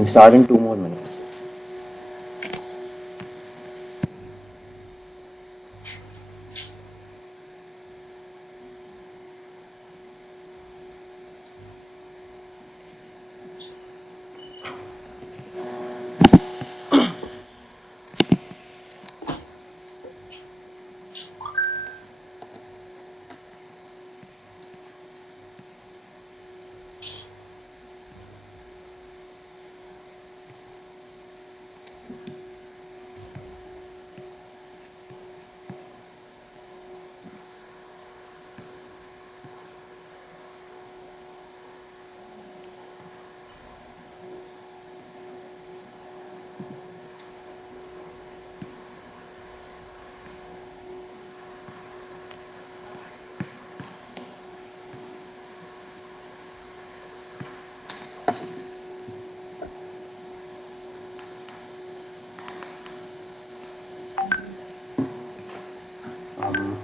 We start in 2 more minutes.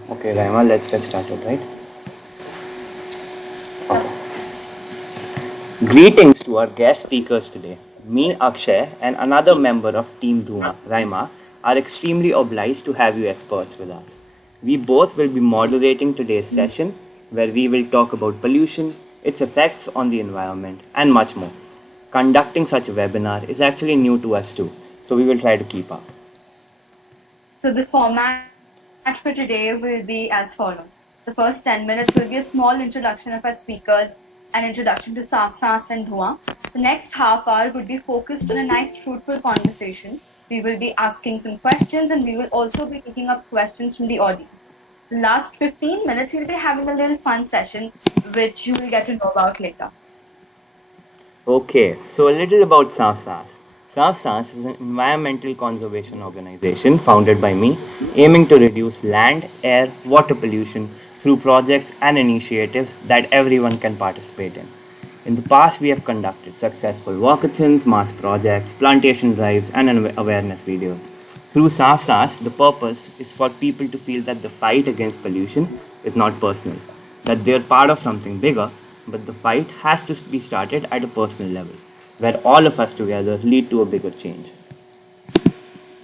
Okay, Raima, let's get started, right? Okay. Greetings to our guest speakers today. Me, Akshay, and another member of Team Dhuma, Raima, are extremely obliged to have you experts with us. We both will be moderating today's session, where we will talk about pollution, its effects on the environment, and much more. Conducting such a webinar is actually new to us too, so we will try to keep up. So the format for today will be as follows. The first 10 minutes will be a small introduction of our speakers, an introduction to Saas and Dhua. The next half hour would be focused on a nice fruitful conversation. We will be asking some questions and we will also be taking up questions from the audience. The last 15 minutes we'll be having a little fun session which you will get to know about later. Okay, so a little about SAFSAS. SAFSAS is an environmental conservation organization founded by me, aiming to reduce land, air, water pollution through projects and initiatives that everyone can participate in. In the past, we have conducted successful walkathons, mass projects, plantation drives, and awareness videos. Through SAFSAS, the purpose is for people to feel that the fight against pollution is not personal, that they're part of something bigger, but the fight has to be started at a personal level, where all of us together lead to a bigger change.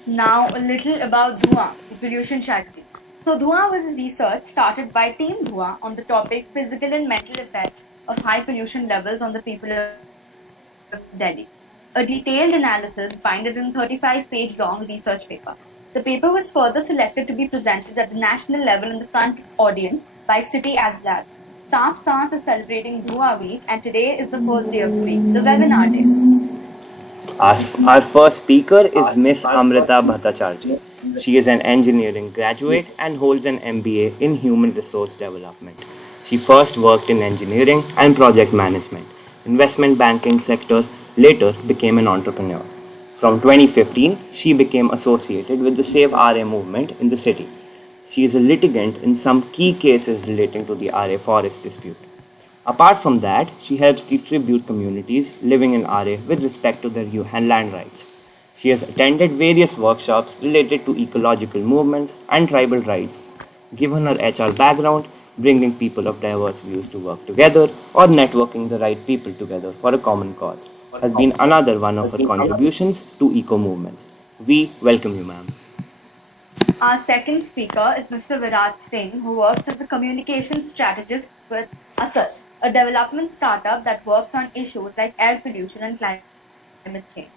Now a little about Dhua, the pollution charity. So Dhua was research started by Team Dhua on the topic physical and mental effects of high pollution levels on the people of Delhi. A detailed analysis binded in 35-page long research paper. The paper was further selected to be presented at the national level in the front audience by City as Labs. Staff Stance is celebrating Dhua Week and today is the first day of the week, the webinar day. Our first speaker is Miss Amrita Bhattacharjee. She is an engineering graduate and holds an MBA in Human Resource Development. She first worked in engineering and project management, investment banking sector, later became an entrepreneur. From 2015, she became associated with the Save RA movement in the city. She is a litigant in some key cases relating to the RA forest dispute. Apart from that, she helps the tribute communities living in RA with respect to their land rights. She has attended various workshops related to ecological movements and tribal rights. Given her HR background, bringing people of diverse views to work together or networking the right people together for a common cause has been another one of her contributions to eco movements. We welcome you, ma'am. Our second speaker is Mr. Virat Singh, who works as a communication strategist with ASAL, a development startup that works on issues like air pollution and climate change.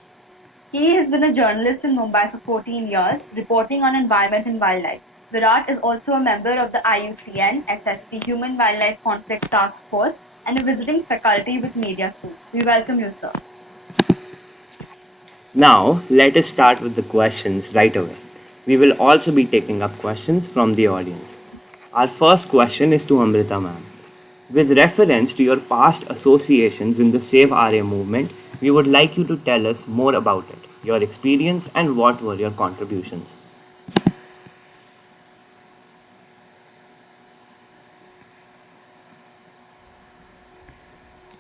He has been a journalist in Mumbai for 14 years, reporting on environment and wildlife. Virat is also a member of the IUCN SSC Human Wildlife Conflict Task Force and a visiting faculty with Media School. We welcome you, sir. Now, let us start with the questions right away. We will also be taking up questions from the audience. Our first question is to Amrita ma'am. With reference to your past associations in the Save RA movement, we would like you to tell us more about it, your experience, and what were your contributions.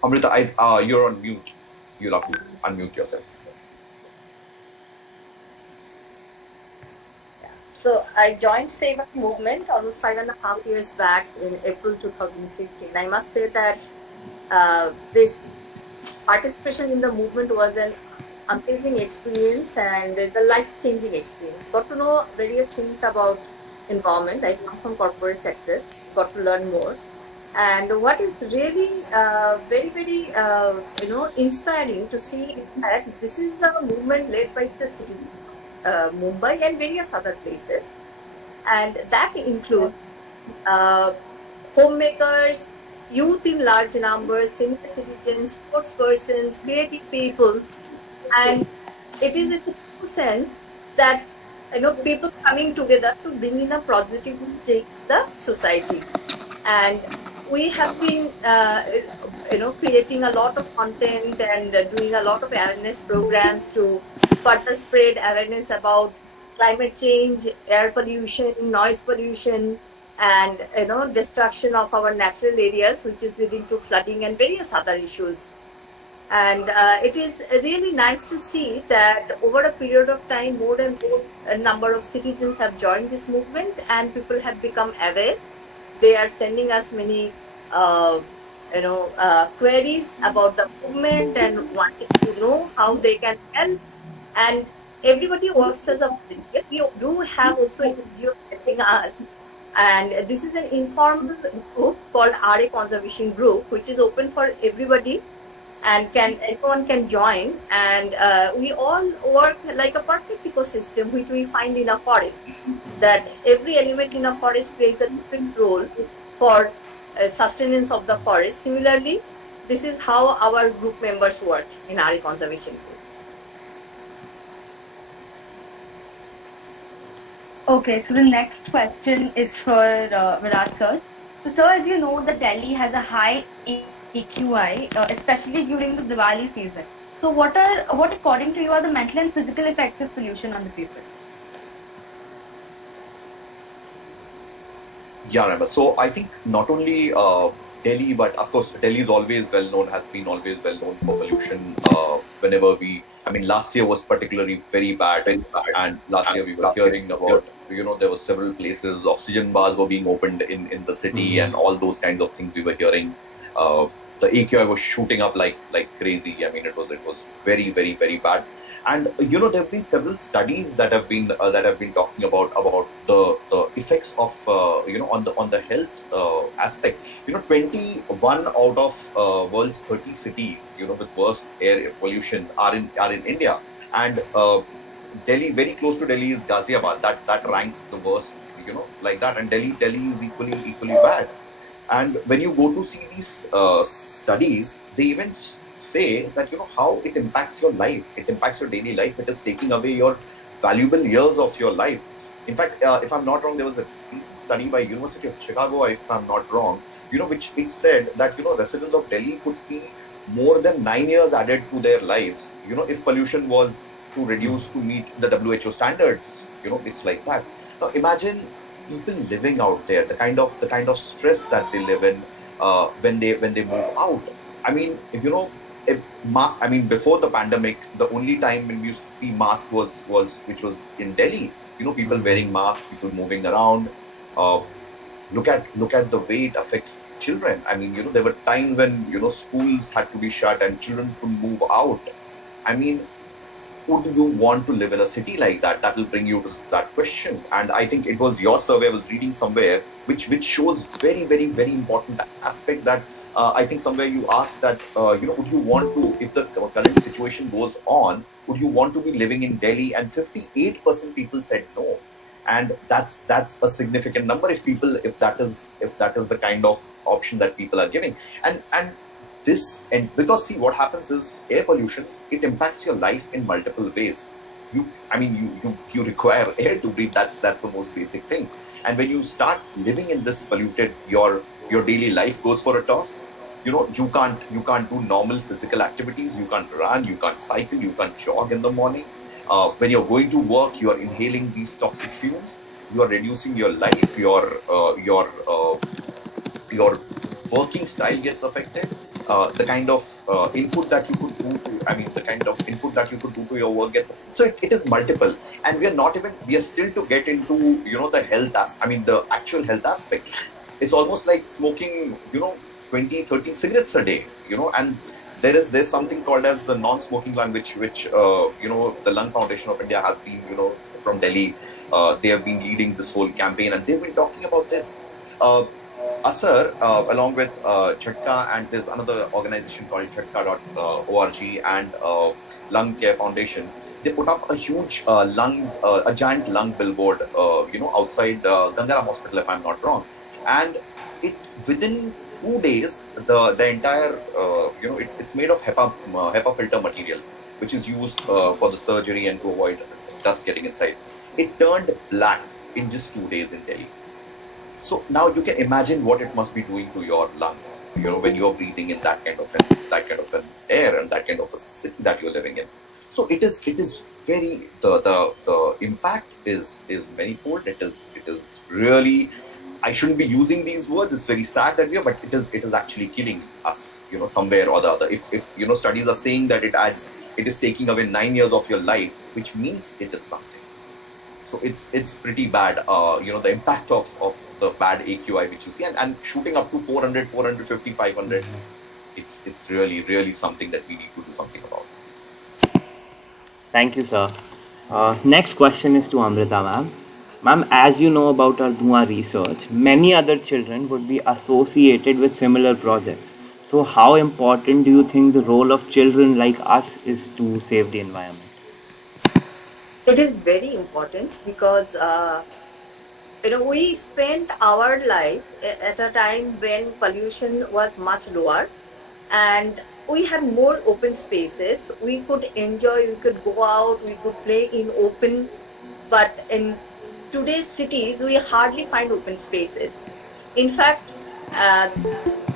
Amrita, you're on mute. You'll have to unmute yourself. So I joined Save RA movement almost 5.5 years back in April 2015. I must say that this participation in the movement was an amazing experience and it's a life-changing experience. Got to know various things about environment. I come from corporate sector, got to learn more. And what is really very, very, inspiring to see is that this is a movement led by the citizens, Mumbai and various other places. And that includes homemakers, youth in large numbers, senior citizens, sports persons, creative people, and it is in the true sense that people coming together to bring in a positive change in the society. And we have been creating a lot of content and doing a lot of awareness programs to further spread awareness about climate change, air pollution, noise pollution, and destruction of our natural areas, which is leading to flooding and various other issues. And it is really nice to see that over a period of time, more and more a number of citizens have joined this movement and people have become aware. They are sending us many queries about the movement and wanting to know how they can help. And everybody works as a volunteer. We do have also a video helping us. And this is an informal group called RA Conservation Group, which is open for everybody and everyone can join. And we all work like a perfect ecosystem, which we find in a forest, that every element in a forest plays a different role for sustenance of the forest. Similarly, this is how our group members work in RA Conservation Group. Okay, so the next question is for Virat sir. So sir, as you know, the Delhi has a high AQI, especially during the Diwali season. So what according to you are the mental and physical effects of pollution on the people? Yeah, Rama. So I think not only Delhi, but of course Delhi is always well known, has been always well known for pollution. Last year was particularly very bad, and last year we were hearing about, there were several places, oxygen bars were being opened in the city, and all those kinds of things we were hearing. The AQI was shooting up like crazy. I mean, it was very, very, very bad. And there have been several studies that have been talking about the effects of on the health aspect. 21 out of world's 30 cities with worst air pollution are in India, and Delhi, very close to Delhi, is Ghaziabad. That ranks the worst, like that, and Delhi is equally bad. And when you go to see these studies, they even say that how it impacts your life, it impacts your daily life. It is taking away your valuable years of your life. In fact, if I'm not wrong, there was a recent study by University of Chicago, if I'm not wrong, which it said that residents of Delhi could see more than 9 years added to their lives, if pollution was to reduce to meet the WHO standards. It's like that. Now imagine people living out there, the kind of stress that they live in when they move out. I mean, before the pandemic, the only time when we used to see masks was in Delhi. People wearing masks, people moving around. Look at the way it affects children. I mean, there were times when schools had to be shut and children couldn't move out. I mean, would you want to live in a city like that? That will bring you to that question. And I think it was your survey I was reading somewhere, which shows very, very, very important aspect that I think somewhere you asked that, would you want to, if the current situation goes on, would you want to be living in Delhi? And 58% people said no. And that's a significant number if that is the kind of option that people are giving. And because see, what happens is air pollution, it impacts your life in multiple ways. You require air to breathe. That's the most basic thing. And when you start living in this polluted, your daily life goes for a toss. You can't do normal physical activities. You can't run, you can't cycle, you can't jog in the morning. When you're going to work, you are inhaling these toxic fumes. You are reducing your life. Your working style gets affected. The kind of input that you could do to your work gets affected. So it is multiple, and we are still to get into the health the actual health aspect. It's almost like smoking 20-30 cigarettes a day, and there's something called as the non-smoking lung, which the Lung Foundation of India has been, from Delhi. They have been leading this whole campaign, and they've been talking about this. Asar, along with Chatka, and there's another organization called chatka.org and Lung Care Foundation. They put up a huge a giant lung billboard, outside Gangaram Hospital, if I'm not wrong. And within 2 days, the entire, it's made of HEPA filter material, which is used for the surgery and to avoid dust getting inside. It turned black in just 2 days in Delhi. So now you can imagine what it must be doing to your lungs, when you're breathing in that kind of an air and that kind of a city that you're living in. So it is very, the impact is manifold. It is really, I shouldn't be using these words. It's very sad that we are, but it is actually killing us, somewhere or the other. If studies are saying that it is taking away 9 years of your life, which means it is something. So it's pretty bad. The impact of the bad AQI which you see, and shooting up to 400, 450, 500. It's really, really something that we need to do something about. Thank you, sir. Next question is to Amrita, ma'am. Ma'am, as you know about our Dhua research, many other children would be associated with similar projects. So how important do you think the role of children like us is to save the environment? It is very important because we spent our life at a time when pollution was much lower, and we had more open spaces. We could enjoy, we could go out, we could play in open. But in today's cities, we hardly find open spaces. In fact,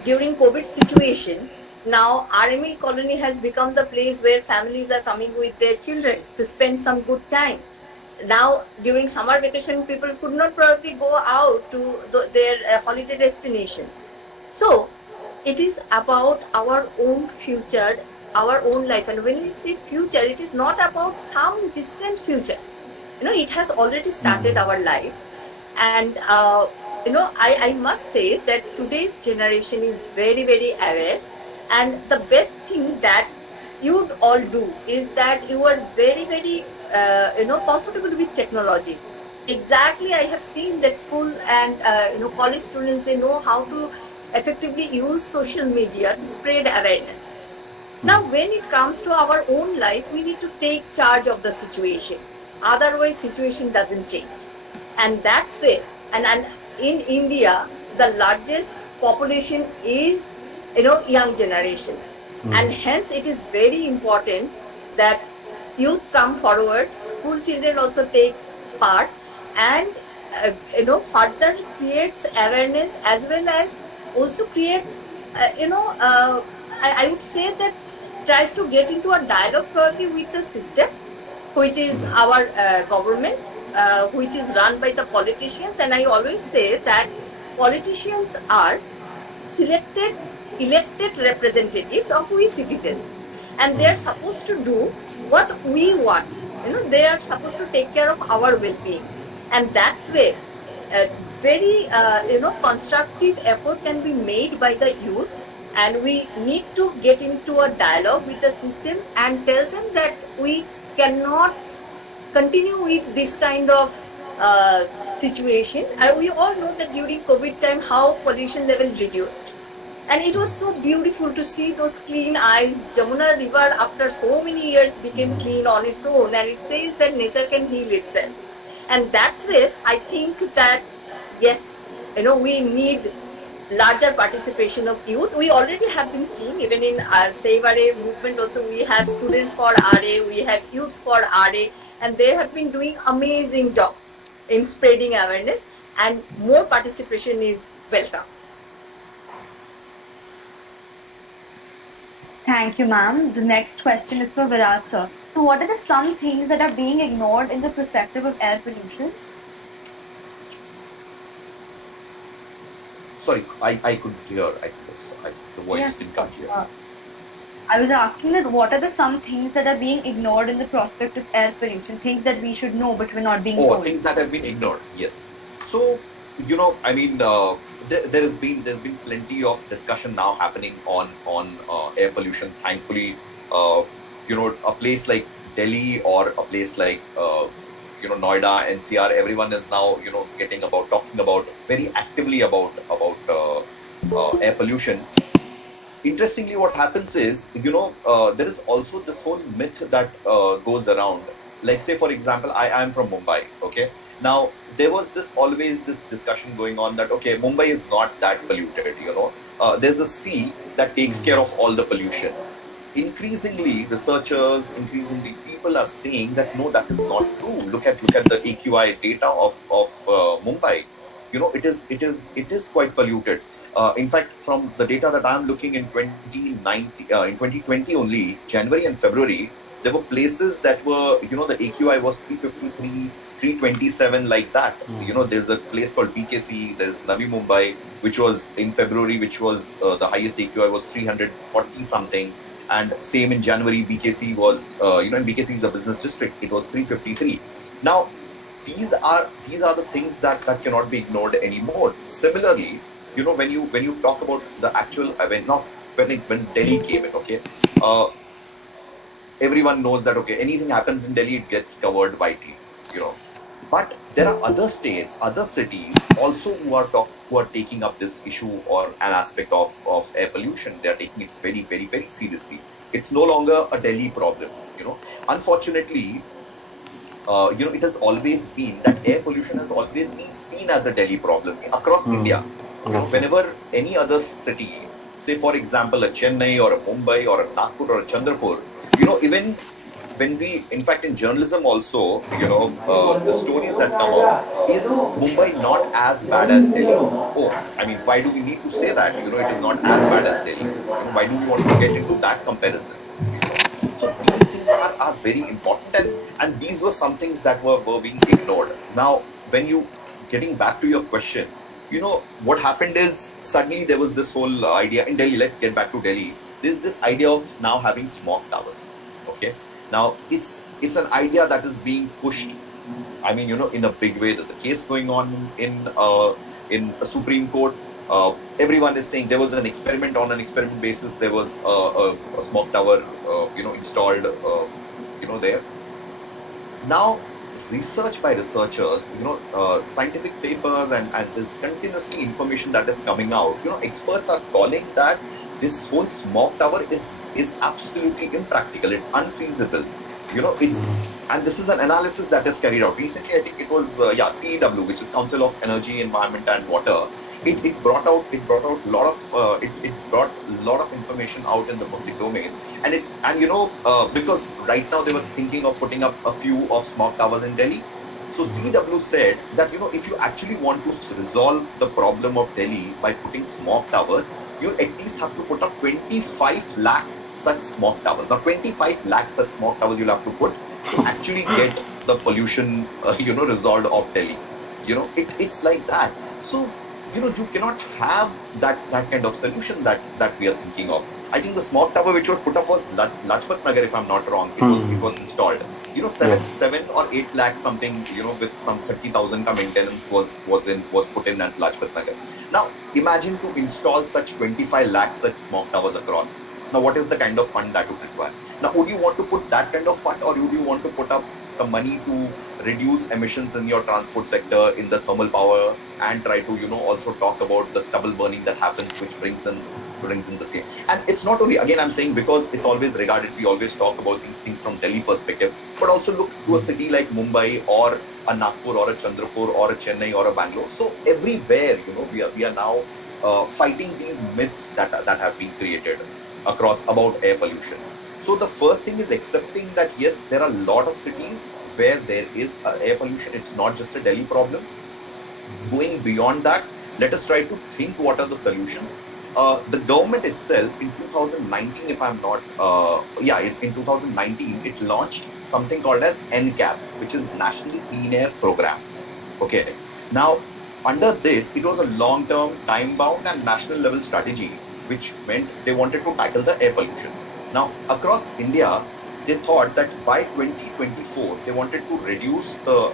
during COVID situation, now RME colony has become the place where families are coming with their children to spend some good time. Now, during summer vacation, people could not probably go out to their holiday destinations. So, it is about our own future, our own life. And when we say future, it is not about some distant future. It has already started our lives. And, I must say that today's generation is very, very aware. And the best thing that you would all do is that you are very, very, comfortable with technology. Exactly, I have seen that school and, college students, they know how to effectively use social media to spread awareness. Now, when it comes to our own life, we need to take charge of the situation. Otherwise, situation doesn't change. And that's where, and in India, the largest population is, young generation. And hence, it is very important that youth come forward, school children also take part, and, further creates awareness as well as also creates, I would say that tries to get into a dialogue probably with the system, which is our government, which is run by the politicians. And I always say that politicians are elected representatives of we citizens, and they are supposed to do what we want. They are supposed to take care of our well-being, and that's where very constructive effort can be made by the youth. And we need to get into a dialogue with the system and tell them that we cannot continue with this kind of situation. We all know that during COVID time how pollution level reduced, and it was so beautiful to see those clean eyes. Jamuna river after so many years became clean on its own, and it says that nature can heal itself. And that's where I think that yes, we need larger participation of youth. We already have been seeing, even in Save RA movement also, we have students for RA, we have youth for RA, and they have been doing amazing job in spreading awareness, and more participation is welcome. Thank you, ma'am. The next question is for Virat, sir. So what are some things that are being ignored in the perspective of air pollution? Sorry, I couldn't hear. The voice didn't come here. I was asking that what are some things that are being ignored in the prospect of air pollution, things that we should know but we're not being told. Things that have been ignored, yes. So, there's been plenty of discussion now happening on air pollution. Thankfully, uh, a place like Delhi or a place like Noida, NCR, everyone is now talking about very actively about air pollution. Interestingly, what happens is, there is also this whole myth that goes around. Like, say, for example, I am from Mumbai, okay? Now, there was always this discussion going on that, okay, Mumbai is not that polluted, there's a sea that takes care of all the pollution. Increasingly, researchers, increasingly people are saying that no, that is not true. Look at the AQI data of Mumbai. It is quite polluted. In fact, from the data that I'm looking in 2020 only, January and February, there were places that were, the AQI was 353, 327, like that. There's a place called BKC, there's Navi Mumbai, which was in February, which was the highest AQI was 340 something. And same in January, BKC was, and BKC is a business district, it was 353. Now, these are the things that cannot be ignored anymore. Similarly, when you talk about the actual event, when Delhi came in, okay, everyone knows that, okay, anything happens in Delhi, it gets covered widely, But there are other states, other cities also who are taking up this issue or an aspect of air pollution. They are taking it very, very, very seriously. It's no longer a Delhi problem, Unfortunately, it has always been that air pollution has always been seen as a Delhi problem across India. Whenever any other city, say for example a Chennai or a Mumbai or a Nagpur or a Chandrapur, even when we, in fact, in journalism also, the stories that come out, is Mumbai not as bad as Delhi? Oh, I mean, why do we need to say that? It is not as bad as Delhi. Why do we want to get into that comparison? So these things are very important, and these were some things that were being ignored. Now, when you, getting back to your question, what happened is suddenly there was this whole idea in Delhi. Let's get back to Delhi. There's this idea of now having smog towers. Okay. Now it's an idea that is being pushed. I mean, in a big way. There's a case going on in a Supreme Court. Everyone is saying there was an experiment on an experiment basis. There was a smog tower, installed, there. Now, research by researchers, scientific papers, and there's continuously information that is coming out. Experts are calling that this whole smog tower is absolutely impractical. It's unfeasible. And this is an analysis that is carried out recently. I think it was CEW, which is Council of Energy, Environment and Water. It brought a lot of information out in the public domain, because right now they were thinking of putting up a few of smog towers in Delhi. So CW said that if you actually want to resolve the problem of Delhi by putting smog towers, you at least have to put up 25 lakh such smog towers. Now 25 lakh such smog towers you'll have to put to actually get the pollution resolved of Delhi. It's like that. So you cannot have that kind of solution that we are thinking of. I think the smog tower which was put up was Lajpat Nagar, if I'm not wrong. It was installed. 7 or 8 lakh something, with some 30,000 ka maintenance was put in at Lajpat Nagar. Now imagine to install such 25 lakh such smog towers across. Now what is the kind of fund that would require? Now would you want to put that kind of fund, or would you want to put up some money to reduce emissions in your transport sector, in the thermal power, and try to also talk about the stubble burning that happens, which brings in the same. And it's not only, again I'm saying, because it's always regarded, we always talk about these things from Delhi perspective, but also look to a city like Mumbai or a Nagpur or a Chandrapur or a Chennai or a Bangalore. So everywhere we are now fighting these myths that have been created across about air pollution. So the first thing is accepting that yes, there are a lot of cities where there is air pollution. It's not just a Delhi problem. Going beyond that, let us try to think what are the solutions. The government itself in 2019, if I'm not, in 2019, it launched something called as NCAP, which is National Clean Air Program. Okay. Now, under this, it was a long-term, time-bound and national level strategy, which meant they wanted to tackle the air pollution. Now, across India, they thought that by 2024 they wanted to reduce the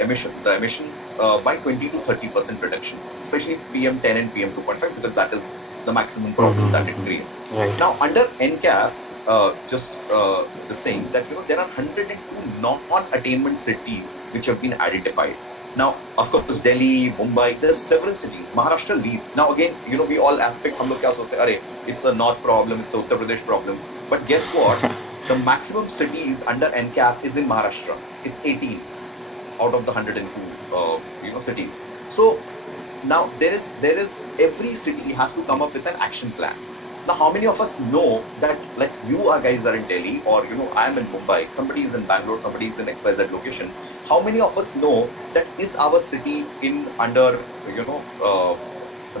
emissions by 20 to 30% reduction, especially PM10 and PM2.5, because that is the maximum problem that it creates. Right. Now under NCAP, this thing that there are 102 non-attainment cities which have been identified. Now, of course, Delhi, Mumbai, there's several cities. Maharashtra leads. Now again, we all aspect, hum log kya sochte hain, it's a north problem, it's the Uttar Pradesh problem. But guess what? The maximum cities under NCAP is in Maharashtra. It's 18 out of the 102 cities. So now there is every city has to come up with an action plan. Now, how many of us know that, like guys are in Delhi, or I am in Mumbai, somebody is in Bangalore, somebody is in XYZ location. How many of us know that is our city in under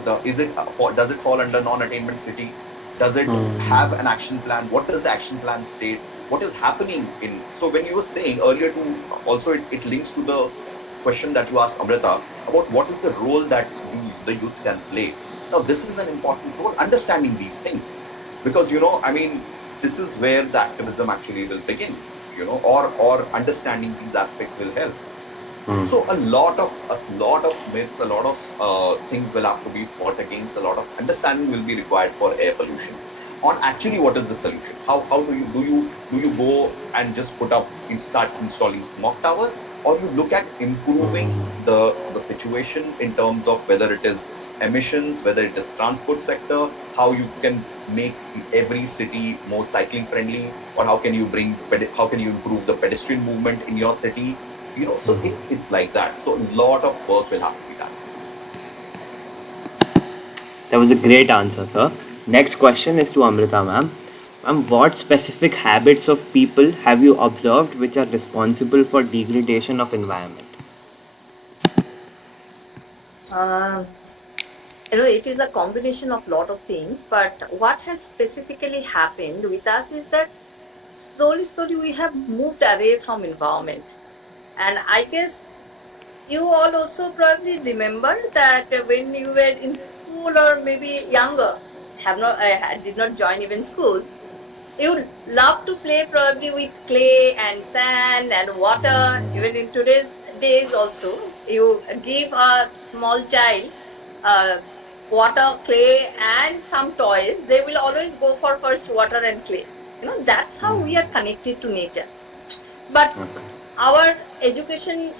does it fall under non-attainment city? Does it have an action plan? What does the action plan state? What is happening in? So when you were saying earlier, also it links to the question that you asked Amrita about what is the role that the youth can play. Now this is an important role, understanding these things, because this is where the activism actually will begin, or understanding these aspects will help. So a lot of myths, a lot of things will have to be fought against. A lot of understanding will be required for air pollution. On actually, what is the solution? How do you go and just start installing smoke towers, or you look at improving the situation in terms of whether it is emissions, whether it is transport sector, how you can make every city more cycling friendly, or how can you improve the pedestrian movement in your city? So it's like that. So a lot of work will have to be done. That was a great answer, sir. Next question is to Amrita ma'am. Ma'am, what specific habits of people have you observed which are responsible for degradation of environment? It is a combination of lot of things, but what has specifically happened with us is that slowly we have moved away from environment. And I guess you all also probably remember that when you were in school or maybe younger, I did not join even schools, you would love to play probably with clay and sand and water. Even in today's days also, you give a small child water, clay and some toys, they will always go for first water and clay. That's how we are connected to nature. But our education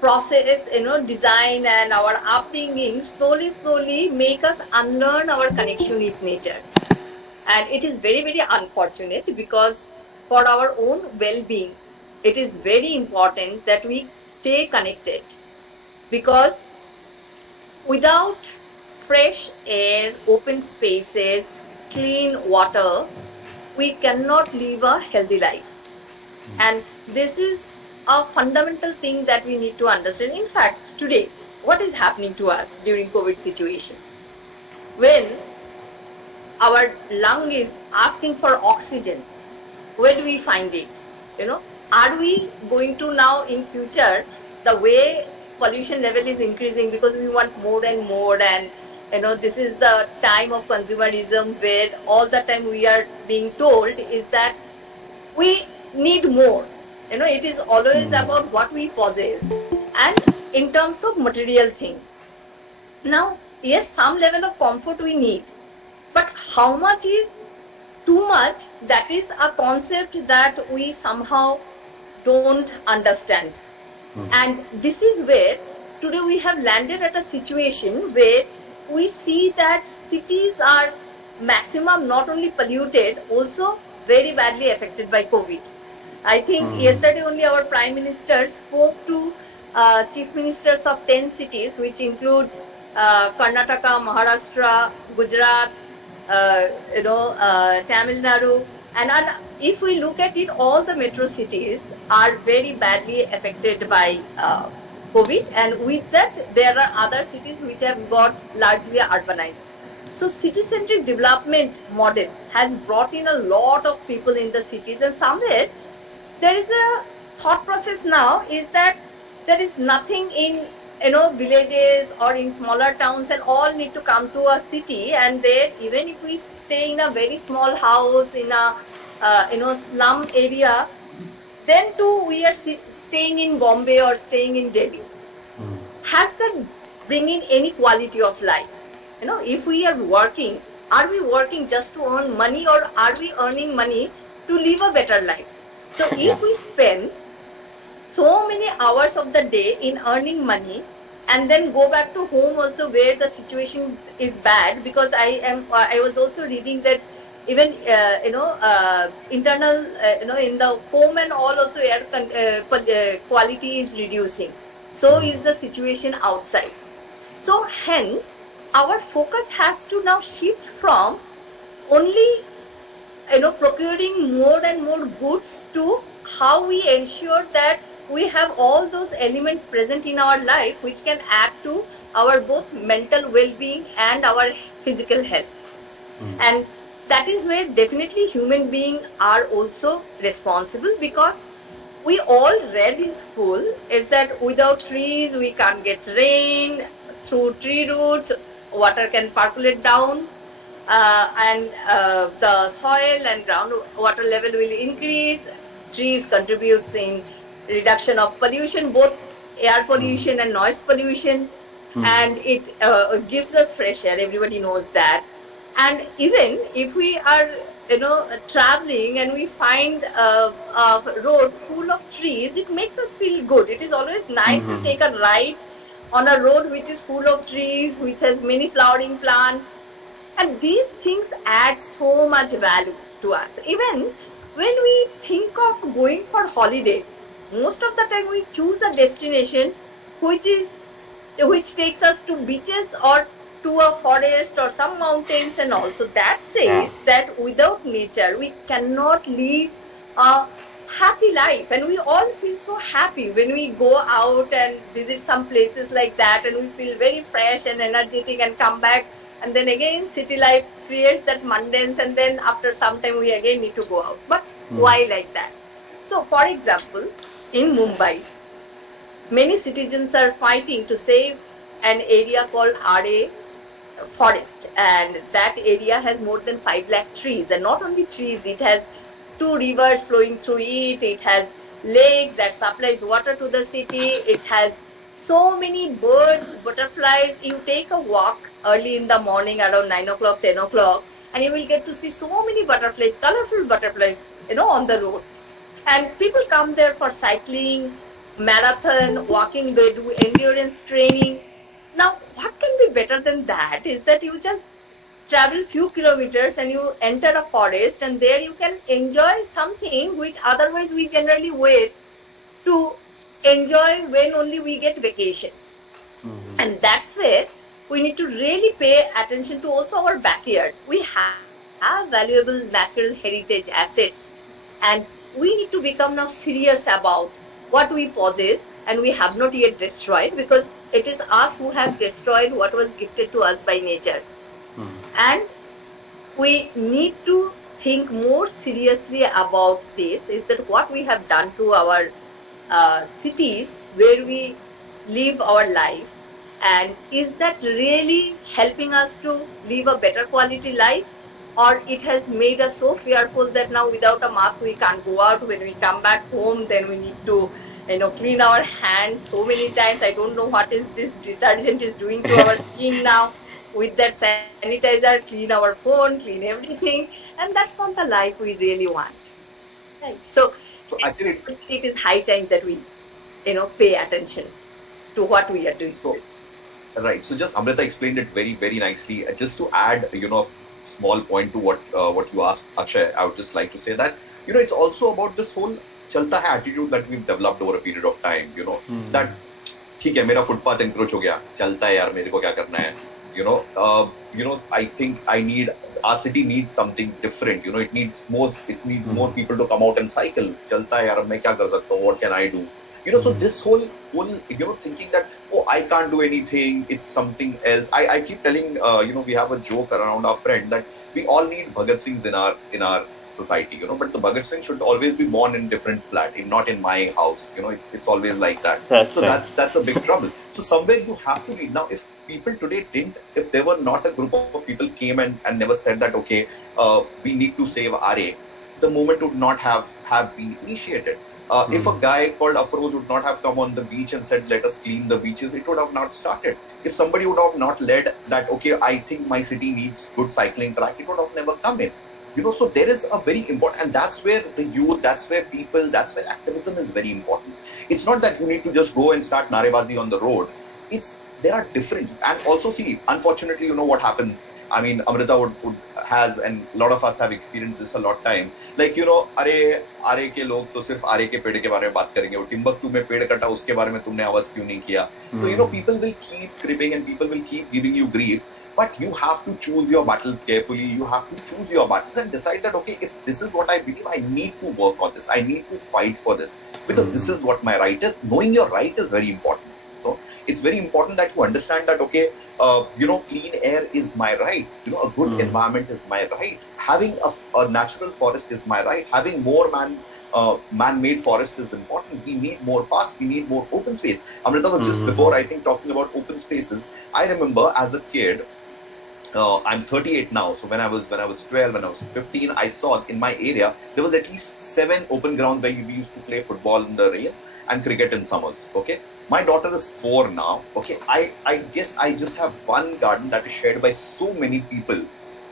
process, design and our upbringing slowly make us unlearn our connection with nature. And it is very, very unfortunate, because for our own well-being, it is very important that we stay connected, because without fresh air, open spaces, clean water, we cannot live a healthy life. And this is a fundamental thing that we need to understand. In fact, today, what is happening to us during COVID situation? When our lung is asking for oxygen, where do we find it? Are we going to now in future, the way pollution level is increasing because we want more and more, and this is the time of consumerism where all the time we are being told is that we need more. It is always about what we possess and in terms of material thing. Now, yes, some level of comfort we need, but how much is too much? That is a concept that we somehow don't understand. And this is where today we have landed at a situation where we see that cities are maximum not only polluted, also very badly affected by COVID. I think yesterday only our Prime Minister spoke to Chief Ministers of 10 cities, which includes Karnataka, Maharashtra, Gujarat, Tamil Nadu. And if we look at it, all the metro cities are very badly affected by COVID, and with that there are other cities which have got largely urbanized. So city-centric development model has brought in a lot of people in the cities, and somewhere there is a thought process now is that there is nothing in villages or in smaller towns, and all need to come to a city, and there even if we stay in a very small house in a slum area, then too we are staying in Bombay or staying in Delhi. Has that bringing any quality of life? If we are working just to earn money, or are we earning money to live a better life? So if we spend so many hours of the day in earning money and then go back to home also where the situation is bad, because I was also reading that even internal in the home and all also air quality is reducing. So is the situation outside. So hence our focus has to now shift from only procuring more and more goods to how we ensure that we have all those elements present in our life which can add to our both mental well-being and our physical health. And that is where definitely human beings are also responsible, because we all read in school is that without trees we can't get rain, through tree roots water can percolate down, and the soil and groundwater level will increase. Trees contributes in reduction of pollution, both air pollution and noise pollution, and it gives us fresh air. Everybody knows that. And even if we are traveling and we find a road full of trees, it makes us feel good. It is always nice to take a ride on a road which is full of trees, which has many flowering plants, and these things add so much value to us. Even when we think of going for holidays, most of the time we choose a destination which takes us to beaches or to a forest or some mountains, and also that says that without nature we cannot live a happy life. And we all feel so happy when we go out and visit some places like that, and we feel very fresh and energetic and come back, and then again city life creates that mundaneness, and then after some time we again need to go out. But why like that? So for example, in Mumbai, many citizens are fighting to save an area called RA forest, and that area has more than 5 lakh trees. And not only trees, it has 2 rivers flowing through it, it has lakes that supplies water to the city, it has so many birds, butterflies. You take a walk early in the morning around 9 o'clock, 10 o'clock, and you will get to see so many butterflies, colorful butterflies, on the road. And people come there for cycling, marathon, walking, they do endurance training. Now, what can be better than that is that you just travel few kilometers and you enter a forest, and there you can enjoy something which otherwise we generally wait to enjoy when only we get vacations. And that's where we need to really pay attention to also our backyard. We have valuable natural heritage assets, and we need to become now serious about what we possess and we have not yet destroyed, because it is us who have destroyed what was gifted to us by nature. And we need to think more seriously about this, is that what we have done to our cities where we live our life, and is that really helping us to live a better quality life, or it has made us so fearful that now without a mask we can't go out. When we come back home, then we need to clean our hands so many times. I don't know what is this detergent is doing to our skin now. With that sanitizer, clean our phone, clean everything, and that's not the life we really want. Right? So actually, it is high time that we, pay attention to what we are doing. So, right. So just Amrita explained it very, very nicely. Just to add, small point to what you asked, Akshay, I would just like to say that, it's also about this whole chalta hai attitude that we've developed over a period of time. That ठीक है, मेरा footpath encroach हो गया, चलता है यार, मेरे को क्या करना है? I think our city needs something different. It needs more more people to come out and cycle. Chalta hai yaar, मैं क्या कर सकता हूँ? What can I do? So this whole thinking that, oh, I can't do anything, it's something else. I keep telling, we have a joke around our friend that we all need Bhagat Singhs in our society, but the Bhagat Singh should always be born in different flat, not in my house. It's always like that. That's a big trouble. So somewhere you have to lead. Now, if people today if there were not a group of people came and never said that, okay, we need to save RA, the movement would not have been initiated. If a guy called Afroz would not have come on the beach and said, let us clean the beaches, it would have not started. If somebody would have not led that, okay, I think my city needs good cycling track, it would have never come in. So there is a very important, and that's where the youth, that's where people, that's where activism is very important. It's not that you need to just go and start narebazi on the road. There are different, and also see, unfortunately, what happens. I mean, Amrita has, and a lot of us have experienced this a lot time. Like, आरे के लोग तो सिर्फ आरे के पेड़ के बारे में बात करेंगे. वो टिम्बकटू में पेड़ कटा, उसके बारे में तुमने आवाज क्यों नहीं किया? So, people will keep cribbing and people will keep giving you grief. But you have to choose your battles carefully. You have to choose your battles and decide that, okay, if this is what I believe, I need to work on this. I need to fight for this. Because this is what my right is. Knowing your right is very important. So, it's very important that you understand that, okay, clean air is my right. A good environment is my right. Having a natural forest is my right. Having more man-made forest is important. We need more parks. We need more open space. Amrita was just before, I think, talking about open spaces. I remember as a kid, I'm 38 now. So when I was 12, when I was 15, I saw in my area there was at least 7 open grounds where we used to play football in the rains and cricket in summers. Okay, my daughter is 4 now. Okay, I guess I just have one garden that is shared by so many people.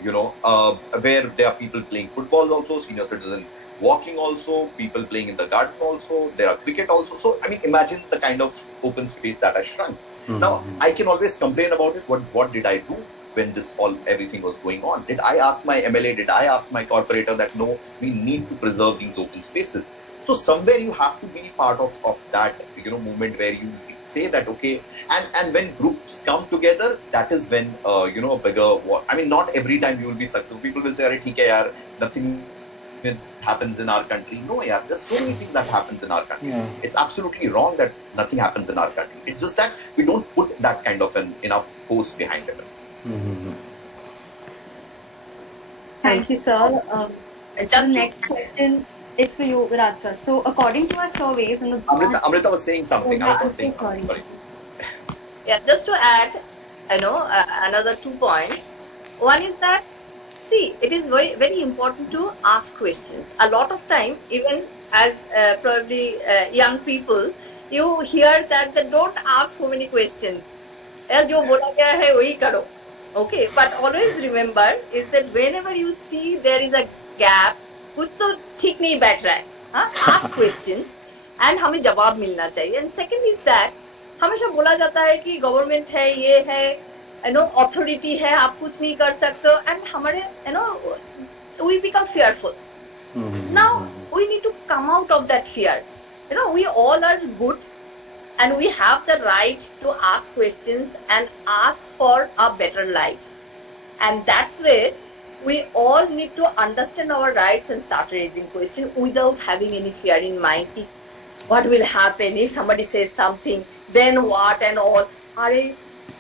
Where there are people playing football also, senior citizen walking also, people playing in the garden also. There are cricket also. So I mean, imagine the kind of open space that has shrunk. Now I can always complain about it. What did I do when everything was going on? Did I ask my MLA? Did I ask my corporator that no, we need to preserve these open spaces? So somewhere you have to be part of that movement where you say that, okay, and when groups come together, that is when a bigger I mean, not every time you will be successful. People will say, "Arey, theek hai yaar, nothing happens in our country." No, yaar, there's so many things that happens in our country. Yeah. It's absolutely wrong that nothing happens in our country. It's just that we don't put that kind of enough force behind it. Thank you, sir. The next question is for you, Virat sir. So, according to our surveys, Amrita was saying something. Sorry. Yeah, just to add, another 2 points. One is that, see, it is very, very important to ask questions. A lot of time, even as probably young people, you hear that they don't ask so many questions. जो बोला गया है वही करो. Okay, but always remember is that whenever you see there is a gap, कुछ तो ठीक नहीं बैठ रहा है. Ask questions and हमें जवाब मिलना चाहिए. And second is that हमेशा बोला जाता है कि गवर्नमेंट है, ये है, ऑथोरिटी है, आप कुछ नहीं कर सकते. And हमारे we become fearful. Now we need to come out of that fear. We all are good. And we have the right to ask questions and ask for a better life. And that's where we all need to understand our rights and start raising questions without having any fear in mind. What will happen if somebody says something? Then what and all?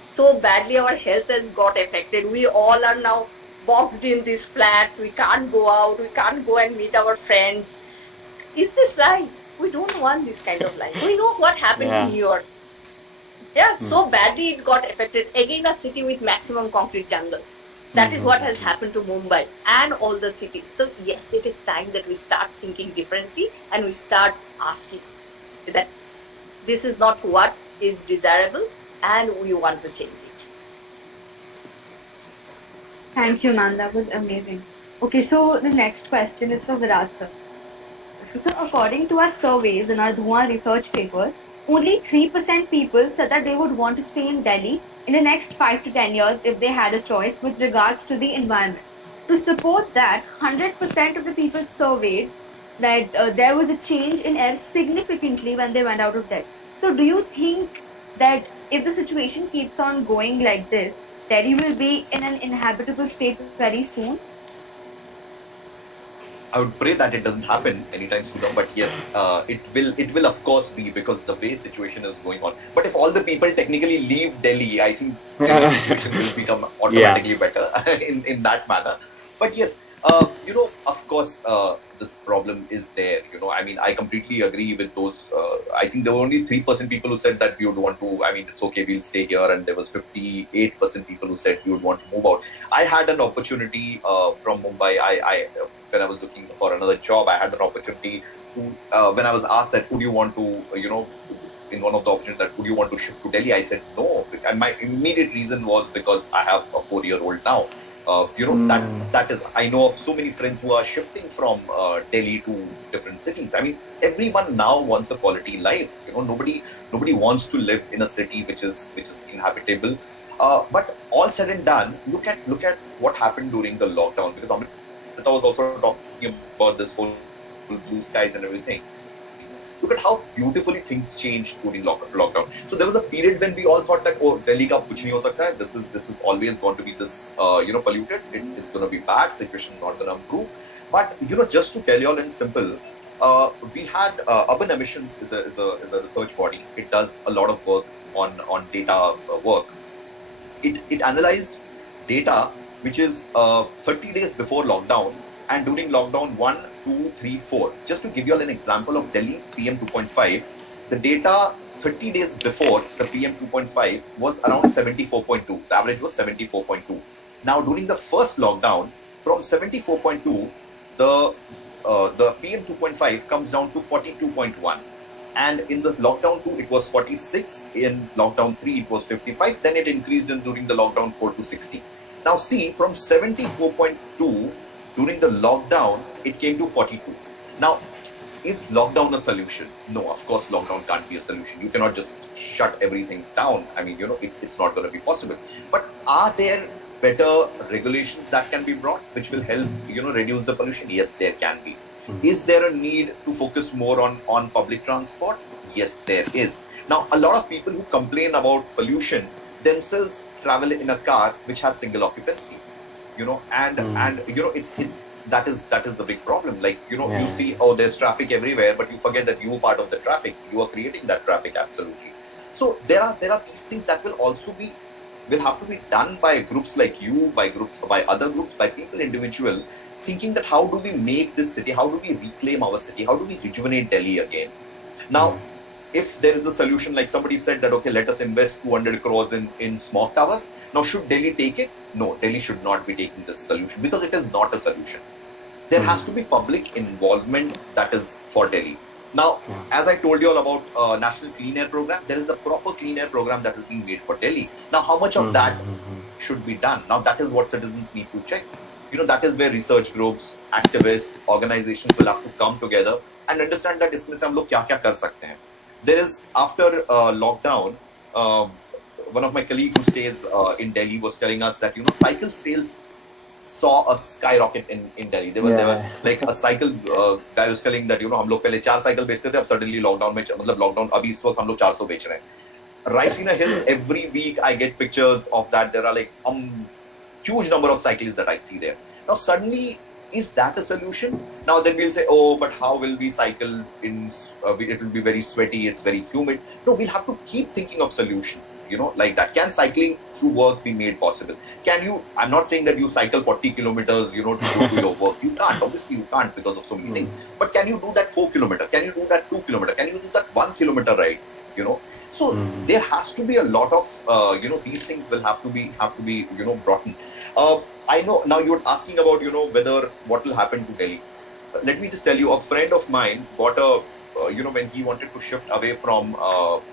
So badly our health has got affected. We all are now boxed in these flats. We can't go out. We can't go and meet our friends. Is this life? We don't want this kind of life. We know what happened in New York. Yeah, so badly it got affected. Again, a city with maximum concrete jungle. That is what has happened to Mumbai and all the cities. So yes, it is time that we start thinking differently and we start asking that this is not what is desirable and we want to change it. Thank you, Nanda. That was amazing. Okay, so the next question is for Virat sir. So according to our surveys in our Dhua research paper, only 3% people said that they would want to stay in Delhi in the next 5 to 10 years if they had a choice with regards to the environment. To support that, 100% of the people surveyed that there was a change in air significantly when they went out of Delhi. So do you think that if the situation keeps on going like this, Delhi will be in an inhabitable state very soon? I would pray that it doesn't happen anytime sooner, but yes, it will of course be, because the way situation is going on. But if all the people technically leave Delhi, I think the situation will become automatically better in that manner. But yes, Of course, this problem is there. I mean, I completely agree with those. I think there were only 3% people who said that we would want to. I mean, it's okay, we'll stay here, and there was 58% people who said we would want to move out. I had an opportunity from Mumbai. I when I was looking for another job, I had an opportunity to, when I was asked that, would you want to, in one of the options that would you want to shift to Delhi, I said no, and my immediate reason was because I have a 4-year-old now. That is, I know of so many friends who are shifting from Delhi to different cities. I mean, everyone now wants a quality life. Nobody wants to live in a city which is inhabitable. But all said and done, look at what happened during the lockdown, because Amrita was also talking about this whole blue skies and everything. Look at how beautifully things changed during lockdown. So there was a period when we all thought that, oh, Delhi ka kuch nahi ho sakta hai. This is always going to be this polluted. It's going to be bad. Situation is not going to improve. But just to tell you all in simple, we had Urban Emissions is a research body. It does a lot of work on data work. It analyzed data which is 30 days before lockdown and during lockdown 1, 2, 3, 4. Just to give you all an example of Delhi's PM 2.5, the data 30 days before the PM 2.5 was around 74.2. The average was 74.2. Now during the first lockdown, from 74.2, the PM 2.5 comes down to 42.1. And in the lockdown 2, it was 46. In lockdown 3, it was 55. Then it increased during the lockdown 4 to 60. Now see, from 74.2, during the lockdown, it came to 42. Now, is lockdown a solution? No, of course, lockdown can't be a solution. You cannot just shut everything down. I mean, it's not going to be possible. But are there better regulations that can be brought which will help, reduce the pollution? Yes, there can be. Is there a need to focus more on public transport? Yes, there is. Now, a lot of people who complain about pollution themselves travel in a car which has single occupancy. It's that is the big problem. Like, you see, oh, there's traffic everywhere, but you forget that you are part of the traffic. You are creating that traffic, absolutely. So there are these things that will have to be done by groups like you, by other groups, by people individual, thinking that how do we make this city, how do we reclaim our city, how do we rejuvenate Delhi again? Now, if there is a solution, like somebody said that, okay, let us invest 200 crores in smog towers. Now, should Delhi take it? No, Delhi should not be taking this solution because it is not a solution. There has to be public involvement that is for Delhi. Now, as I told you all about National Clean Air Program, there is a proper clean air program that is being made for Delhi. Now, how much of that should be done? Now, that is what citizens need to check. That is where research groups, activists, organizations will have to come together and understand that इसमें से हम लोग क्या-क्या कर सकते हैं. There is, after lockdown, one of my colleagues who stays in Delhi was telling us that, cycle sales saw a skyrocket in Delhi. They were like a cycle guy was telling that, हम लोग पहले 4 cycle बेचते थे, अब suddenly lockdown में, मतलब lockdown अभी इस वक्त हम लोग 400 बेच रहे हैं. Raisina Hills, every week I get pictures of that. There are like huge number of cyclists that I see there. Now suddenly, is that a solution? Now then we'll say, oh, but how will we cycle in, it will be very sweaty, it's very humid. No, we'll have to keep thinking of solutions, like that. Can cycling through work be made possible? I'm not saying that you cycle 40 kilometers, to go to your work. You can't, obviously you can't because of so many things. But can you do that 4 kilometers? Can you do that 2 kilometers? Can you do that 1 kilometer ride? So there has to be a lot of, these things will have to be, brought in. I know now you're asking about, whether what will happen to Delhi. Let me just tell you, a friend of mine got when he wanted to shift away from,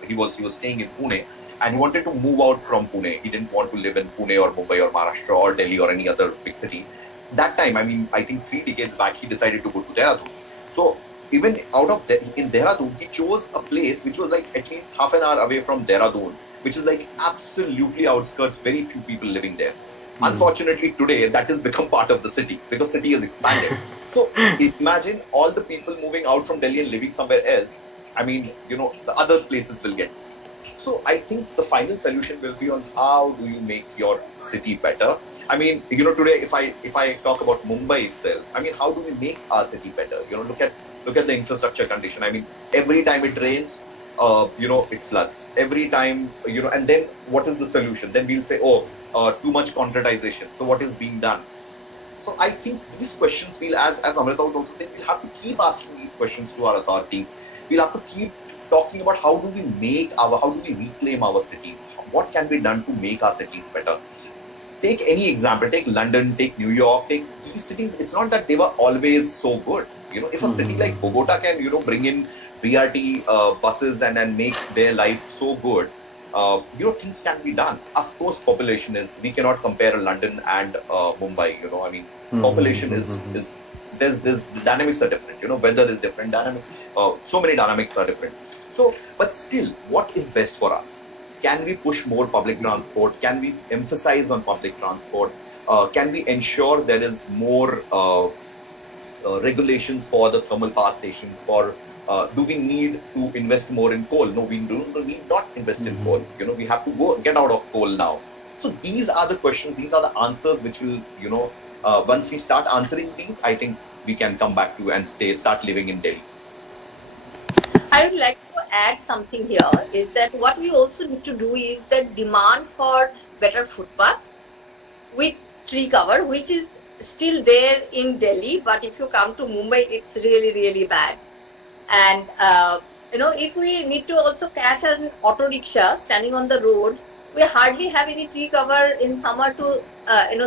he was staying in Pune and he wanted to move out from Pune. He didn't want to live in Pune or Mumbai or Maharashtra or Delhi or any other big city. That time, I think 3 decades back, he decided to go to Dehradun. So even in Dehradun, he chose a place which was like at least half an hour away from Dehradun, which is like absolutely outskirts, very few people living there. Unfortunately, today that has become part of the city because city has expanded. So imagine all the people moving out from Delhi and living somewhere else. The other places will get this. So I think the final solution will be on how do you make your city better. Today if I talk about Mumbai itself, how do we make our city better? Look at the infrastructure condition. Every time it rains, it floods. Every time, and then what is the solution? Then we'll say, too much concretization. So what is being done? So I think these questions as Amrita was also saying, we'll have to keep asking these questions to our authorities. We'll have to keep talking about how do we reclaim our cities? What can be done to make our cities better? Take any example, take London, take New York, take these cities. It's not that they were always so good. If a city like Bogota can, bring in BRT buses and make their life so good, things can be done. Of course, we cannot compare London and Mumbai. Population is there's the dynamics are different. Weather is different, so many dynamics are different. So, but still, what is best for us? Can we push more public transport? Can we emphasize on public transport? Can we ensure there is more regulations for the thermal power stations? Do we need to invest more in coal? No, we need not invest in coal. We have to get out of coal now. So these are the questions, these are the answers which will, once we start answering these, I think we can come back to and start living in Delhi. I would like to add something here is that what we also need to do is that demand for better footpath with tree cover, which is still there in Delhi, but if you come to Mumbai, it's really, really bad. And, if we need to also catch an auto rickshaw standing on the road, we hardly have any tree cover in summer to,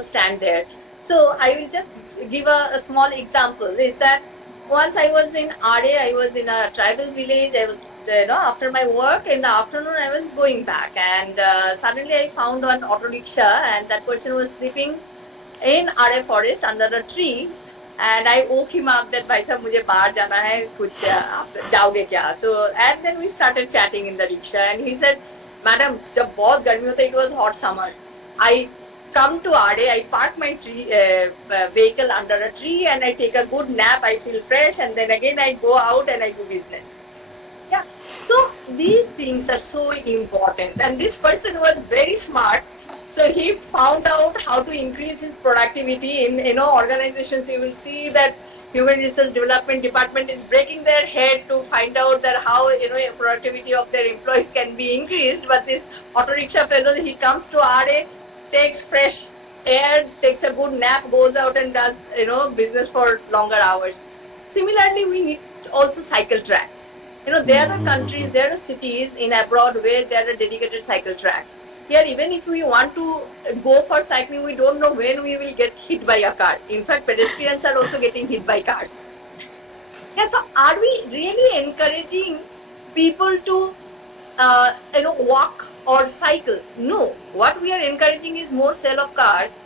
stand there. So I will just give a small example is that once I was in RA, I was in a tribal village. I was, after my work in the afternoon, I was going back, and suddenly I found one auto rickshaw, and that person was sleeping in RA forest under a tree. And I woke him up that, "Bhai sahab, mujhe bahar jana hai, kuch jaoge kya?" So, and then we started chatting in the rickshaw, and he said, "Madam, jab bahut garmi hota, it was hot summer. I come to RA, I park my vehicle under a tree and I take a good nap, I feel fresh, and then again I go out and I do business." Yeah. So these things are so important, and this person was very smart. So he found out how to increase his productivity in organizations. You will see that Human Resource Development Department is breaking their head to find out that how productivity of their employees can be increased. But this auto rickshaw fellow, he comes to RA, takes fresh air, takes a good nap, goes out and does business for longer hours. Similarly, we need also cycle tracks. There are countries, there are cities in abroad where there are dedicated cycle tracks. Here, even if we want to go for cycling, we don't know when we will get hit by a car. In fact, pedestrians are also getting hit by cars. Yeah, so are we really encouraging people to, walk or cycle? No. What we are encouraging is more sale of cars.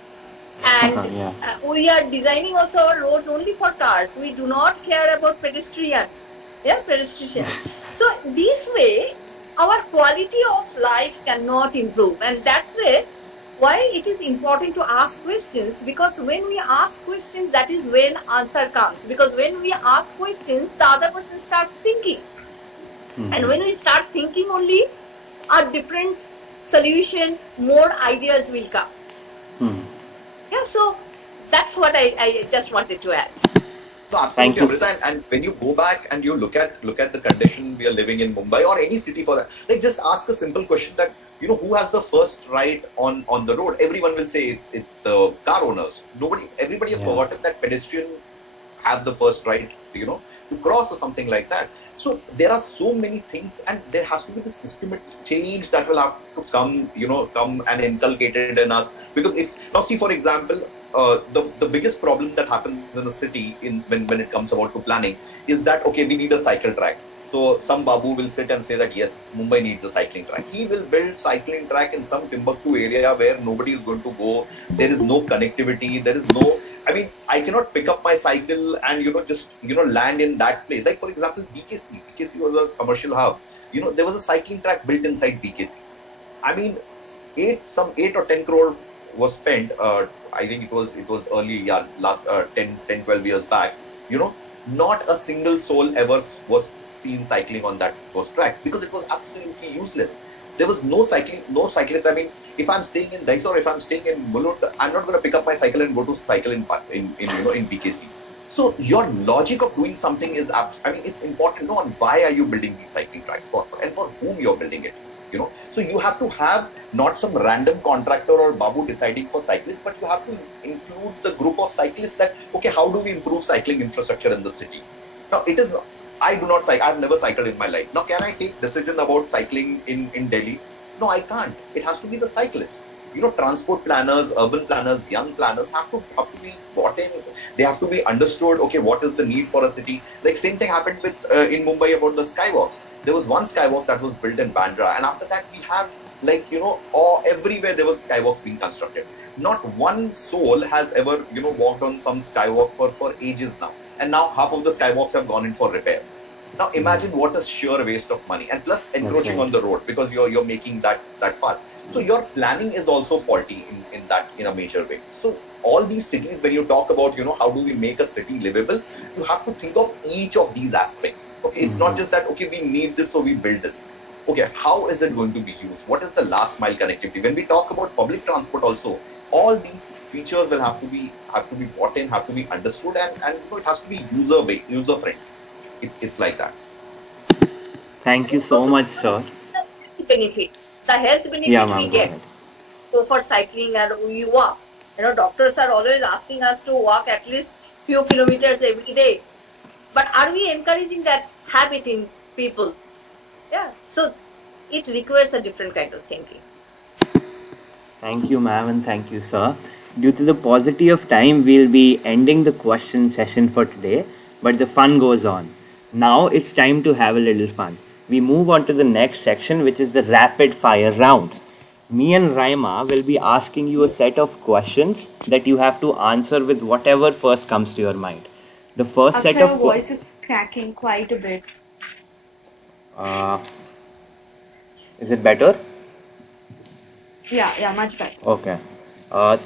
And we are designing also our roads only for cars. We do not care about pedestrians. Yeah, pedestrians. So this way, our quality of life cannot improve, and that's why it is important to ask questions, because when we ask questions, that is when answer comes, because when we ask questions, the other person starts thinking, and when we start thinking only, a different solution, more ideas will come. Yeah, so that's what I just wanted to add. So absolutely, Amrita, and when you go back and you look at the condition we are living in Mumbai or any city for that, like just ask a simple question that who has the first right on the road? Everyone will say it's the car owners. Everybody has forgotten that pedestrians have the first right, to cross or something like that. So there are so many things, and there has to be the systematic change that will have to come and inculcated in us. Because now see, for example, the biggest problem that happens in a city when it comes about to planning is that, okay, we need a cycle track. So some babu will sit and say that yes, Mumbai needs a cycling track. He will build cycling track in some Timbuktu area where nobody is going to go. There is no connectivity. There is no. I cannot pick up my cycle and just land in that place. Like for example, BKC. BKC was a commercial hub. There was a cycling track built inside BKC. 8 or 10 crore was spent. I think it was early, last 10, 12 years back. Not a single soul ever was seen cycling on those tracks because it was absolutely useless. There was no cyclist. If I'm staying in Daisy or if I'm staying in Mulund, I'm not going to pick up my cycle and go to cycle in BKC. So your logic of doing something is, it's important to know on why are you building these cycling tracks for and for whom you're building it. So So you have to have not some random contractor or babu deciding for cyclists, but you have to include the group of cyclists that, okay, how do we improve cycling infrastructure in the city? Now, it is, I do not cycle, I've never cycled in my life. Now, can I take decision about cycling in Delhi? No, I can't. It has to be the cyclist. You know, transport planners, urban planners, young planners have to be brought in. They have to be understood. Okay, what is the need for a city? Like same thing happened with in Mumbai about the skywalks. There was one skywalk that was built in Bandra, and after that we have everywhere there was skywalks being constructed. Not one soul has ever walked on some skywalk for ages now, and now half of the skywalks have gone in for repair. Now imagine what a sheer waste of money, and plus encroaching on the road because you're making that path. So your planning is also faulty in a major way. So all these cities, when you talk about how do we make a city livable, you have to think of each of these aspects. Okay, it's not just that okay we need this so we build this. Okay, how is it going to be used? What is the last mile connectivity? When we talk about public transport also, all these features will have to be brought in, have to be understood, and it has to be user friendly. It's like that. Thank you so much, sir. Benefit. The health benefit Yeah, ma'am, we go get. ahead. So for cycling and we walk. Doctors are always asking us to walk at least few kilometers every day. But are we encouraging that habit in people? Yeah. So it requires a different kind of thinking. Thank you, ma'am, and thank you, sir. Due to the paucity of time, we'll be ending the question session for today, but the fun goes on. Now it's time to have a little fun. We move on to the next section, which is the rapid fire round. Me and Raima will be asking you a set of questions that you have to answer with whatever first comes to your mind. The first set Akshay, of your voice is cracking quite a bit. Is it better? Yeah, much better. Okay.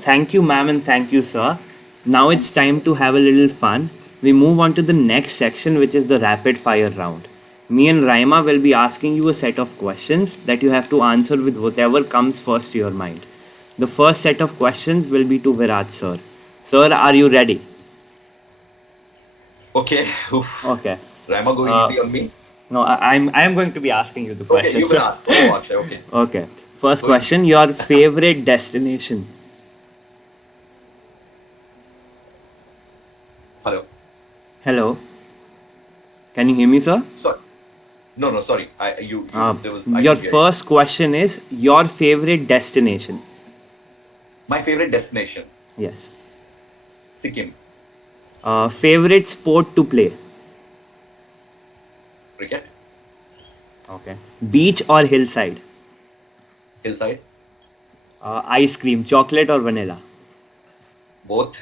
Thank you, ma'am, and thank you, sir. Now it's time to have a little fun. We move on to the next section, which is the rapid fire round. Me and Raima will be asking you a set of questions that you have to answer with whatever comes first to your mind. The first set of questions will be to Virat, sir. Sir, are you ready? Okay. Oof. Okay. Raima, go easy on me. No, I'm going to be asking you the Okay, questions. you can ask. Oh, Akshay, okay. Okay. First question, your favorite destination? Hello. Hello. Can you hear me, sir? Sorry. No, sorry. Your Your first question is your favorite destination. My favorite destination, Yes. Sikkim. Favorite sport to play. Cricket. Okay. Beach or hillside? Hillside. Ice cream, chocolate or vanilla? Both.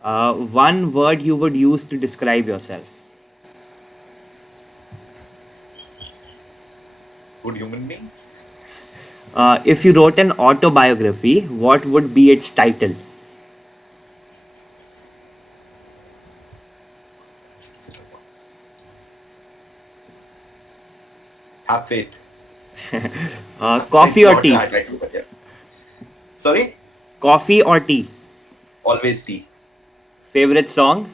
One word you would use to describe yourself. Good human being. If you wrote an autobiography, what would be its title? Have faith. Coffee or Not tea? that, I do, but yeah. Sorry. Coffee or tea? Always tea. Favorite song?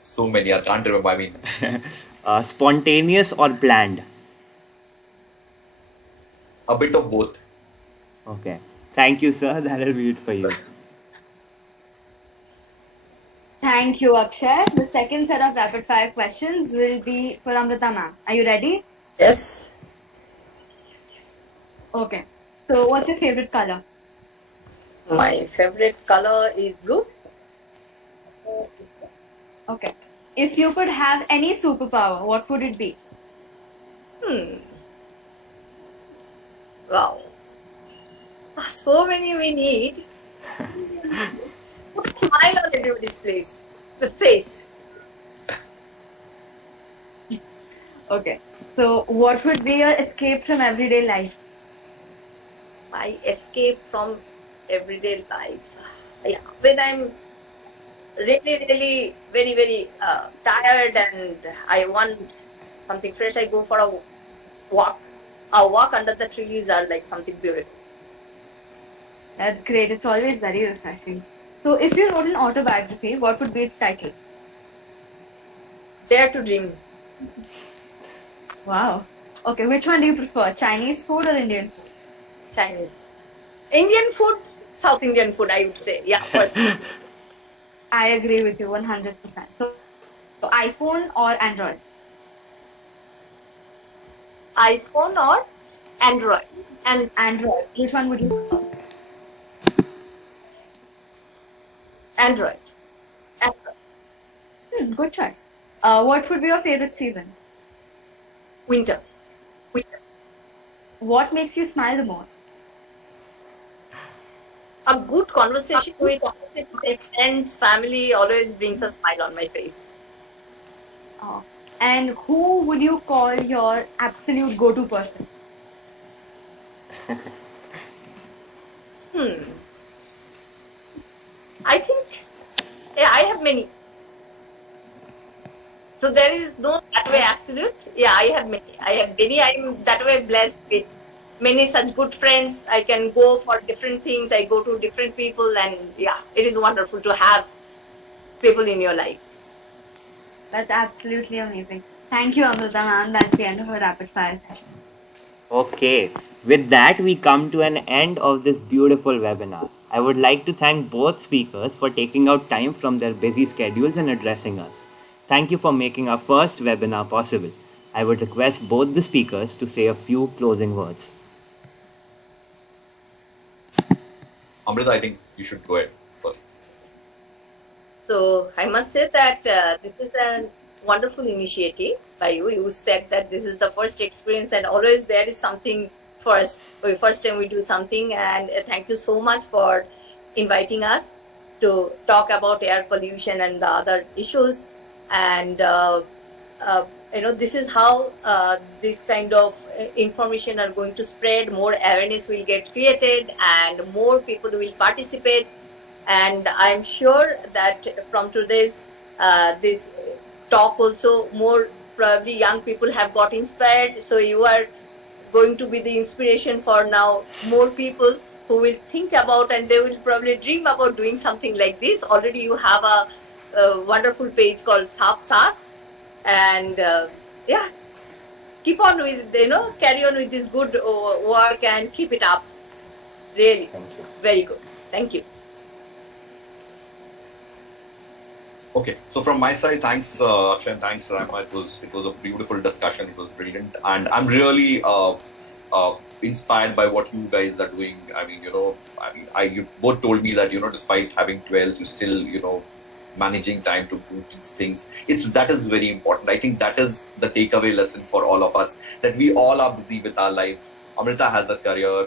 So many. I can't remember. I mean, Spontaneous or planned? a bit of both. Okay. Thank you, sir. That'll be it for you. Thank you, Akshay. The second set of rapid fire questions will be for Amrita ma'am. Are you ready? Yes. Okay. So, what's your favorite color? My favorite color is blue. Okay. If you could have any superpower, what would it be? Wow. So many we need. Put a smile on everybody's face. Okay. So, what would be your escape from everyday life? My escape from everyday life. Yeah. When I'm really very, very tired and I want something fresh, I go for a walk. A walk under the trees are like something beautiful. That's great. It's always very refreshing. So, if you wrote an autobiography, what would be its title? Dare to dream. Wow. Okay, which one do you prefer, Chinese food or Indian food? Chinese. Indian food, South Indian food, I would say. Yeah, first. I agree with you 100%. So iPhone or Android? iPhone or Android? And Android. Which one would you prefer? Android. Android. Good choice. What would be your favorite season? Winter. Winter. What makes you smile the most? A good conversation with my friends, family always brings a smile on my face. And who would you call your absolute go-to person? I think, yeah, I have many. So there is no that way absolute. Yeah, I have many. I'm that way blessed with many such good friends. I can go for different things. I go to different people, and yeah, it is wonderful to have people in your life. That's absolutely amazing. Thank you, Amrita ma'am. That's the end of our rapid fire session. Okay, with that, we come to an end of this beautiful webinar. I would like to thank both speakers for taking out time from their busy schedules and addressing us. Thank you for making our first webinar possible. I would request both the speakers to say a few closing words. Amrita, I think you should go ahead first. So I must say that this is a wonderful initiative by you. You said that this is the first experience, and always there is something first. First time we do something, and thank you so much for inviting us to talk about air pollution and the other issues. And this is how this kind of information are going to spread. More awareness will get created, and more people will participate. And I'm sure that from today's this talk also, more probably young people have got inspired. So you are going to be the inspiration for now more people who will think about, and they will probably dream about doing something like this. Already you have a wonderful page called Saaf Saas, and yeah, keep on with, carry on with this good work and keep it up. Really, Thank you. very good. Thank you. Okay, so from my side, thanks Akshay and thanks Rama. It was a beautiful discussion. It was brilliant, and I'm really inspired by what you guys are doing. I mean, you both told me that despite having 12, you still managing time to do these things. That is very important. I think that is the takeaway lesson for all of us, that we all are busy with our lives. Amrita has a career.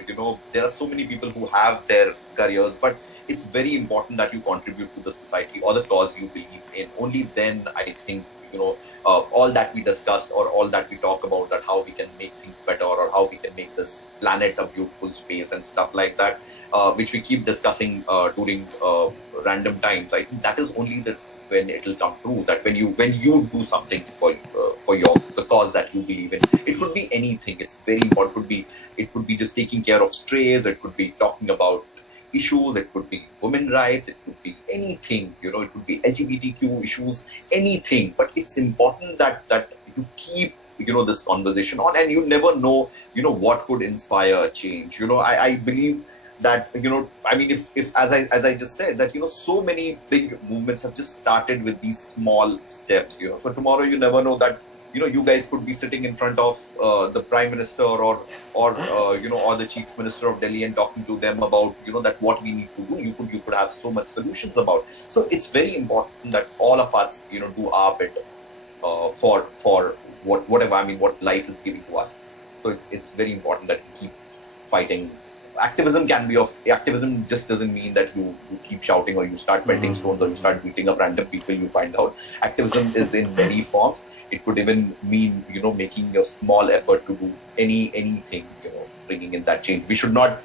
There are so many people who have their careers, but it's very important that you contribute to the society or the cause you believe in. Only then, I think, all that we discussed or all that we talk about, that how we can make things better or how we can make this planet a beautiful space and stuff like that, which we keep discussing during random times. I think that is only when it will come true. That when you do something for the cause that you believe in, it could be anything. It's very important. It could be just taking care of strays. It could be talking about issues, it could be women rights, it could be anything, it could be LGBTQ issues, anything. But it's important that you keep this conversation on, and you never know what could inspire a change. I believe that I mean, if as I just said, that so many big movements have just started with these small steps. For tomorrow, you never know that you guys could be sitting in front of the Prime Minister or the Chief Minister of Delhi and talking to them about that what we need to do. You could have so much solutions about. So it's very important that all of us do our bit for whatever, I mean, what life is giving to us. So it's very important that we keep fighting. Activism just doesn't mean that you keep shouting or you start melting stones or you start beating up random people. You find out activism is in many forms. It could even mean making a small effort to do anything, bringing in that change. We should not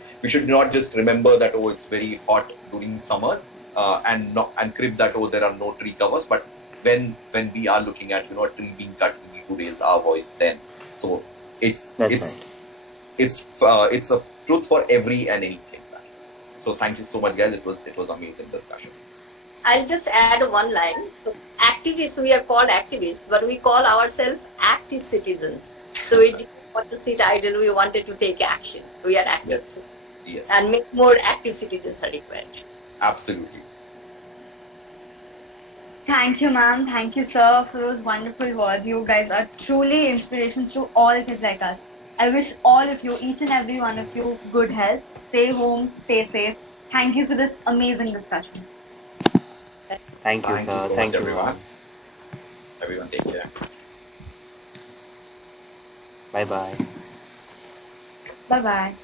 just remember that it's very hot during summers and crib that there are no tree covers. But when we are looking at a tree being cut, we need to raise our voice then. So it's a truth for every and anything. So thank you so much, guys. It was amazing discussion. I'll just add one line. So activists, we are called activists, but we call ourselves active citizens. So it depends want to sit idle. We wanted to take action. We are active. Yes. Yes. And make more active citizens are required. Absolutely. Thank you, ma'am. Thank you, sir, for those wonderful words. You guys are truly inspirations to all kids like us. I wish all of you, each and every one of you, good health. Stay home, stay safe. Thank you for this amazing discussion. Thank you, Thank you sir. so Thank much, you, everyone. ma'am. Everyone, take care. Bye bye. Bye bye.